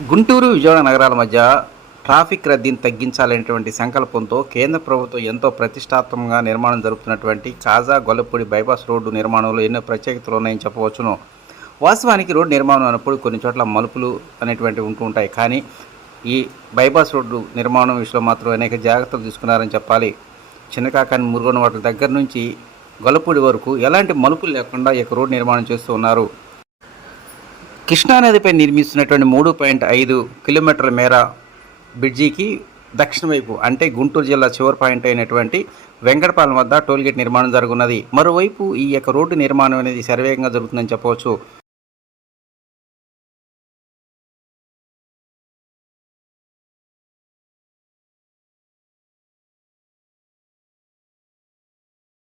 గుంటూరు, విజయవాడ నగరాల మధ్య ట్రాఫిక్ రద్దీని తగ్గించాలనేటువంటి సంకల్పంతో కేంద్ర ప్రభుత్వం ఎంతో ప్రతిష్టాత్మకంగా నిర్మాణం జరుపుతున్నటువంటి కాజా గొల్లపూడి బైపాస్ రోడ్డు నిర్మాణంలో ఎన్నో ప్రత్యేకతలు ఉన్నాయని చెప్పవచ్చును. వాస్తవానికి రోడ్డు నిర్మాణం అన్నప్పుడు కొన్ని చోట్ల మలుపులు అనేటువంటివి ఉంటూ ఉంటాయి. కానీ ఈ బైపాస్ రోడ్డు నిర్మాణం విషయంలో మాత్రం అనేక జాగ్రత్తలు తీసుకున్నారని చెప్పాలి. చిన్నకాకాని మురుగన్ వాటి దగ్గర నుంచి గొల్లపూడి వరకు ఎలాంటి మలుపులు లేకుండా ఈ రోడ్డు నిర్మాణం చేస్తూ ఉన్నారు. కృష్ణానదిపై నిర్మిస్తున్నటువంటి 3.5 కిలోమీటర్ల మేర బ్రిడ్జికి దక్షిణ వైపు అంటే గుంటూరు జిల్లా చివరి పాయింట్ అయినటువంటి వెంకటపాలెం వద్ద టోల్గేట్ నిర్మాణం జరుగుతున్నది. మరోవైపు ఈ యొక్క రోడ్డు నిర్మాణం అనేది శరవేగంగా జరుగుతుందని చెప్పవచ్చు.